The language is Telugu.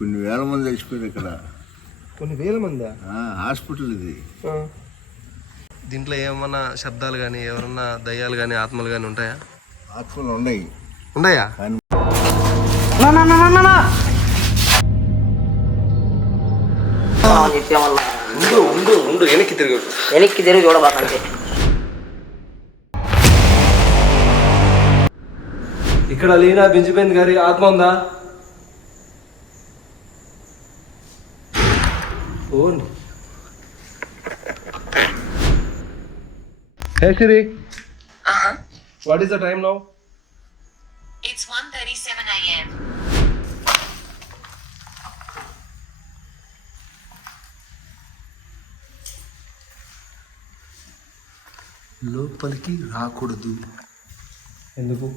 చచ్చిపోయారు ఇక్కడ. కొన్ని వేల మందా? ఆ, హాస్పిటల్ ఇది. దీంట్లో ఏమన్నా శబ్దాలు కానీ ఎవరన్నా దయ్యాలు కానీ ఆత్మలు కానీ ఉంటాయా? ఆత్మలు ఉన్నాయి. ఉన్నాయా? ఉండు ఉండు ఉండు వెనక్కి తిరిగి వెనక్కి తిరిగి చూడబాకంటే ఇక్కడ లీనా బెంజిపోయింది గారి ఆత్మ ఉందా? Own hey Siri what is the time now It's 1:37 a.m. లోపలికి రాకూడదు ఎందుకు